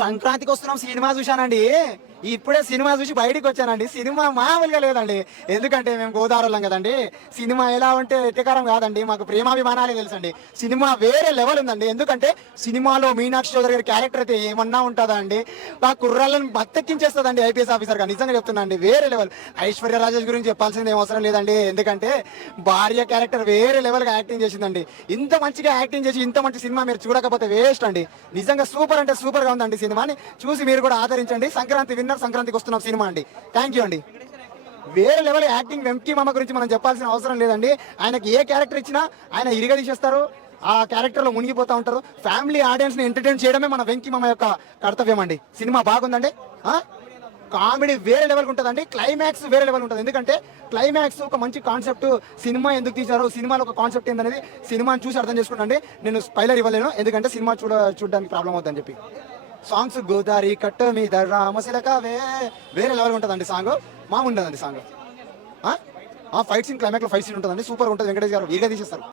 సంక్రాంతికి వస్తున్నాం సినిమా చూశానండి. ఇప్పుడే సినిమా చూసి బయటికి వచ్చానండి. సినిమా మామూలుగా లేదండి. ఎందుకంటే మేము గోదావరిలో కదండి. సినిమా ఎలా ఉంటే ఎట్టకారం కాదండి, మాకు ప్రేమాభిమానాలే తెలుసండి. సినిమా వేరే లెవెల్ ఉందండి. ఎందుకంటే సినిమాలో మీనాక్షి చౌదరి గారి క్యారెక్టర్ అయితే ఏమన్నా ఉంటుందా అండి, ఆ కుర్రాళ్ళని బత్తెక్కించేస్తుందండి ఐపీఎస్ ఆఫీసర్గా. నిజంగా చెప్తున్నా అండి, వేరే లెవెల్. ఐశ్వర్య రాజేష్ గురించి చెప్పాల్సింది ఏం అవసరం లేదండి. ఎందుకంటే భార్య క్యారెక్టర్ వేరే లెవెల్గా యాక్టింగ్ చేసిందండి. ఇంత మంచిగా యాక్టింగ్ చేసి ఇంత మంచి సినిమా మీరు చూడకపోతే వేస్ట్ అండి. నిజంగా సూపర్ అంటే సూపర్గా ఉందండి. సినిమాని చూసి మీరు కూడా ఆదరించండి. సంక్రాంతి విన్నర్, సంక్రాంతికి వస్తున్న సినిమా అండి. థ్యాంక్ యూ అండి. వేరే లెవెల్ యాక్టింగ్. వెంకీ మామ గురించి మనం చెప్పాల్సిన అవసరం లేదండి. ఆయనకి ఏ క్యారెక్టర్ ఇచ్చినా ఆయన ఇరిగా తీసేస్తారు, ఆ క్యారెక్టర్ లో మునిగిపోతా ఉంటారు. ఫ్యామిలీ ఆడియన్స్ ని ఎంటర్టైన్ చేయడమే మన వెంకీ మామ యొక్క కర్తవ్యం అండి. సినిమా బాగుందండి. కామెడీ వేరే లెవెల్ ఉంటుందండి. క్లైమాక్స్ వేరే లెవెల్ ఉంటుంది. ఎందుకంటే క్లైమాక్స్ ఒక మంచి కాన్సెప్ట్. సినిమా ఎందుకు తీశారు, సినిమాలో ఒక కాన్సెప్ట్ ఏందనేది సినిమాని చూసి అర్థం చేసుకుంటండి. నేను స్పైలర్ ఇవ్వలేను, ఎందుకంటే సినిమా చూడడానికి ప్రాబ్లం అవుతుందని చెప్పి. సాంగ్స్ గోదారి కట్ట మీద రామశిలకవే వేరే లెవెల్ ఉంటుందండి. సాంగ్ మామూలు ఉండదండి. సాంగ్ ఫైట్ సీన్, క్లైమాక్స్ లో ఫైట్ సీన్ ఉంటుందండి. సూపర్ ఉంటుంది. వెంకటేష్ గారు ఈగ తీసేస్తారు.